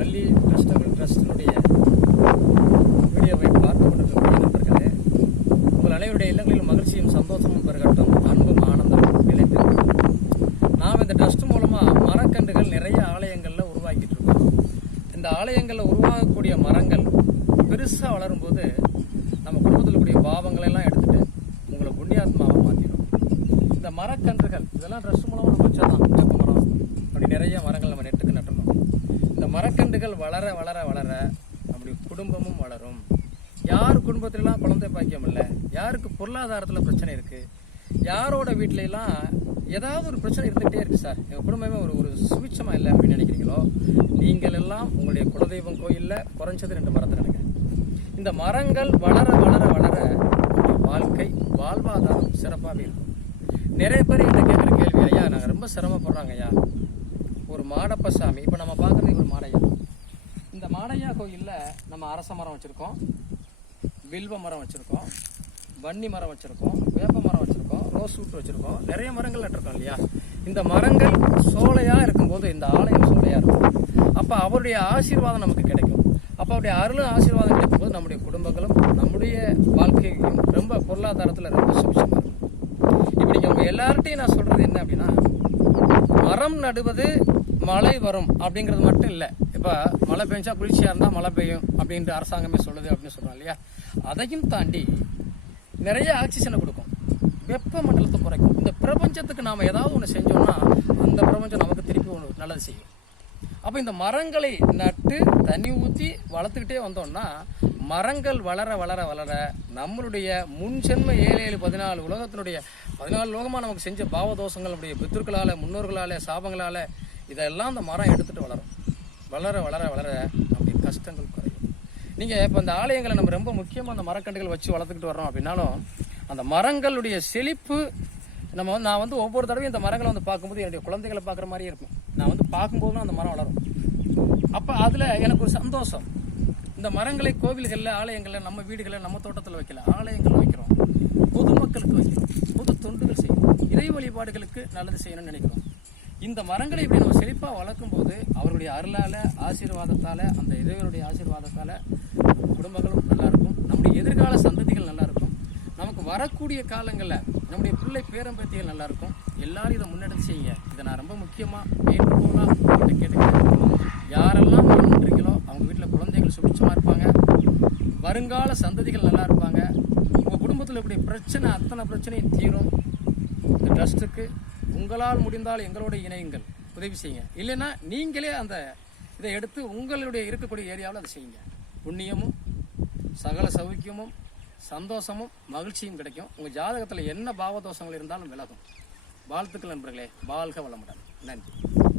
பள்ளி டிரஸ்டபிள் ட்ரஸ்டினுடைய வீடியோவை பார்த்து கொண்டிருக்கக்கூடிய நண்பர்களே உங்கள் அனைவருடைய இல்லங்களில் மகிழ்ச்சியும் சந்தோஷமும் பெருகட்டும் அன்பும் ஆனந்தமும் நிலைத்திருக்கும். நாம் இந்த ட்ரஸ்ட் மூலமாக மரக்கன்றுகள் நிறைய ஆலயங்களில் உருவாக்கிட்டு இருக்கோம். இந்த ஆலயங்களில் உருவாகக்கூடிய மரங்கள் பெருசாக வளரும்போது நம்ம குடும்பத்தில் கூடிய பாவங்களெல்லாம் எடுத்துகிட்டு உங்களை புண்ணியாத்மாவை மாற்றிடும் இந்த மரக்கன்றுகள் இதெல்லாம் ட்ரஸ்ட் மூலமாக நம்ம வச்சதான் செப்ப மரம் அப்படி நிறைய மரங்கள் நம்ம நெட்டுக்கு நட்டணும் மரக்கன்றுகள் வளர வளர வளர நம்முடைய குடும்பமும் வளரும். யார் குடும்பத்திலலாம் குழந்தை பாக்கியம் இல்லை? யாருக்கு பொருளாதாரத்தில் பிரச்சனை இருக்குது யாரோட வீட்டிலலாம் ஏதாவது ஒரு பிரச்சனை இருந்துகிட்டே இருக்குது சார். எங்கள் குடும்பமே ஒரு ஒரு சுபிட்சமாக இல்லை அப்படின்னு நினைக்கிறீங்களோ? நீங்கள் எல்லாம் உங்களுடைய குலதெய்வம் கோயிலில் குறைஞ்சது ரெண்டு மரத்தை நடுங்க. இந்த மரங்கள் வளர வளர வளர வாழ்க்கை வாழ்வாதாரம் சிறப்பாகவே இருக்கும். நிறைய பேர் என்ன கேட்குற கேள்வி ஐயா நாங்கள் ரொம்ப சிரமப்படுறாங்க ஐயா. ஒரு மாடப்ப சாமி இப்போ நம்ம பார்க்குறது ஒரு மாடையா? இந்த மாடையா கோயிலில் நம்ம அரச மரம் வச்சுருக்கோம் வில்வ மரம் வச்சுருக்கோம் வன்னி மரம் வச்சுருக்கோம் வேப்ப மரம் வச்சுருக்கோம் ரோஸ் ஃப்ரூட் வச்சுருக்கோம் நிறைய மரங்கள் நட்டிருக்கோம் இல்லையா? இந்த மரங்கள் சோலையாக இருக்கும்போது இந்த ஆலயம் சோலையாக இருக்கும். அப்போ அவருடைய ஆசீர்வாதம் நமக்கு கிடைக்கும். அப்போ அவருடைய அருளும் ஆசீர்வாதம் கிடைக்கும்போது நம்முடைய குடும்பங்களும் நம்முடைய வாழ்க்கையும் ரொம்ப பொருளாதாரத்தில் ரொம்ப சுபிஷமாக இருக்கும். இப்படி நீங்கள் உங்கள் எல்லார்ட்டையும் நான் சொல்கிறது என்ன அப்படின்னா மரம் நடுவது மழை வரும் அப்படிங்கிறது மட்டும் இல்லை. இப்போ மழை பெஞ்சா குளிர்ச்சியாக இருந்தால் மழை பெய்யும் அப்படின்ட்டு அரசாங்கமே சொல்லுது அப்படின்னு சொல்கிறோம் இல்லையா? அதையும் தாண்டி நிறைய ஆக்சிஜனை கொடுக்கும். வெப்ப மண்டலத்தை குறைக்கும். இந்த பிரபஞ்சத்துக்கு நாம் ஏதாவது ஒன்று செஞ்சோம்னா அந்த பிரபஞ்சம் நமக்கு திருப்பி ஒன்று நல்லது செய்யும். அப்போ இந்த மரங்களை நட்டு தண்ணி ஊற்றி வளர்த்துக்கிட்டே வந்தோம்னா மரங்கள் வளர வளர வளர நம்மளுடைய முன்ஜென்ம ஏழு ஏழு பதினாலு உலகத்தினுடைய பதினாலு லோகமாக நமக்கு செஞ்ச பாவதோஷங்கள் நம்முடைய பித்ருக்களால் முன்னோர்களால் சாபங்களால் இதெல்லாம் அந்த மரம் எடுத்துகிட்டு வளரும். வளர வளர வளர நம்முடைய கஷ்டங்கள் குறையும். நீங்கள் இப்போ இந்த ஆலயங்களை நம்ம ரொம்ப முக்கியமாக அந்த மரக்கன்றுகள் வச்சு வளர்த்துக்கிட்டு வர்றோம் அப்படின்னாலும் அந்த மரங்களுடைய செழிப்பு நம்ம வந்து நான் வந்து ஒவ்வொரு தடவையும் இந்த மரங்களை வந்து பார்க்கும்போது என்னுடைய குழந்தைகளை பார்க்குற மாதிரியே இருக்கும். நான் வந்து பார்க்கும்போது தான் அந்த மரம் வளரும். அப்போ அதில் எனக்கு ஒரு சந்தோஷம். இந்த மரங்களை கோவில்களில் ஆலயங்களில் நம்ம வீடுகளில் நம்ம தோட்டத்தில் வைக்கல. ஆலயங்கள் வைக்கிறோம். பொதுமக்களுக்கு வைக்கிறோம். பொது தொண்டுகள் செய்யணும். இறை வழிபாடுகளுக்கு நல்லது செய்யணும்னு நினைக்கிறோம். இந்த மரங்களை இப்படி நம்ம செழிப்பாக வளர்க்கும் போது அவருடைய அருளால் ஆசீர்வாதத்தால் அந்த இறைவனுடைய ஆசீர்வாதத்தால் குடும்பங்களும் நல்லாயிருக்கும் நம்முடைய எதிர்கால சந்ததிகள் நல்லாயிருக்கும் நமக்கு வரக்கூடிய காலங்களில் நம்முடைய பிள்ளை பேரம்பத்திகள் நல்லாயிருக்கும் எல்லாரும் இதை முன்னெடுத்து செய்யுங்க. இதை நான் ரொம்ப முக்கியமாக வேண்டுகோளாக உங்கள்கிட்ட கேட்டுக்கிறேன். யாரெல்லாம் மரம் அவங்க வீட்டில் குழந்தைகள் சுபிச்சமாக இருப்பாங்க. வருங்கால சந்ததிகள் நல்லா இருப்பாங்க. உங்கள் குடும்பத்தில் இப்படி பிரச்சனை அத்தனை பிரச்சனையும் தீரும். இந்த ட்ரஸ்ட்டுக்கு உங்களால் முடிந்தால் எங்களோட இணையுங்கள். உதவி செய்யுங்க. இல்லைன்னா நீங்களே அந்த இதை எடுத்து உங்களுடைய இருக்கக்கூடிய ஏரியாவில் அதை செய்யுங்க. புண்ணியமும் சகல சௌக்கியமும் சந்தோஷமும் மகிழ்ச்சியும் கிடைக்கும். உங்கள் ஜாதகத்தில் என்ன பாவதோஷங்கள் இருந்தாலும் விலகும். வாழ்த்துக்கள் நண்பர்களே. வாழ்க வளமுடன். நன்றி.